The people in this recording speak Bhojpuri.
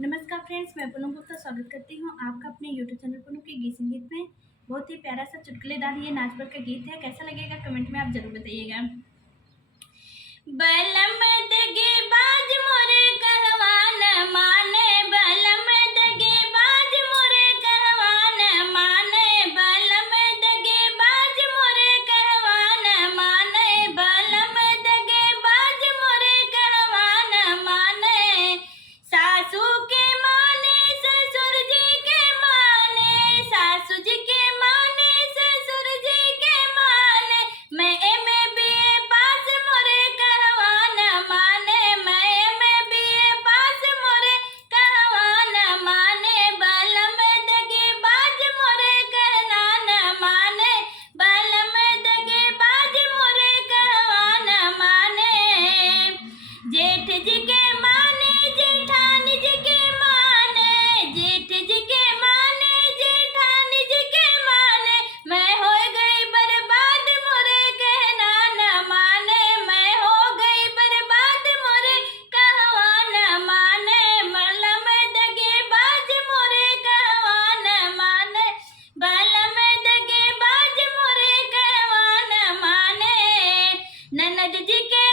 नमस्कार फ्रेंड्स, मैं पूनम गुप्ता स्वागत करती हूँ आपका अपने यूट्यूब चैनल पूनम के गीत संगीत में। बहुत ही प्यारा सा चुटकुलेदार ये नाच पर का गीत है। कैसा लगेगा कमेंट में आप जरूर बताइएगा। बलम दगे बाज मोरे कहवा न माने, बलम दगे बाज मोरे कहवा न माने, बलम दगे बाज मोरे कहवा न माने, बलम दगे बाज मोरे कहवा न माने। सासू के माने ससुर जी के माने, सासू जी के माने ससुर जी के माने, मैं एमे बीए पास मोरे कहवा न माने, मैं एमे बीए पास मोरे कहवा न माने, बलम दगे बाज मोरे कहना न माने, बलम दगे बाज मोरे कहवा न माने। जेठ जी के माने जेठानी जी के माने, जेठ जी के माने जेठानी जी के माने, मैं हो गई बर्बाद मोरे कहना न माने, मैं हो गई बर्बाद मोरे कहवा न माने, बलम दगे बाज मोरे कहवा न माने, बलम दगे बाज मोरे कहवा न माने। ननद जी के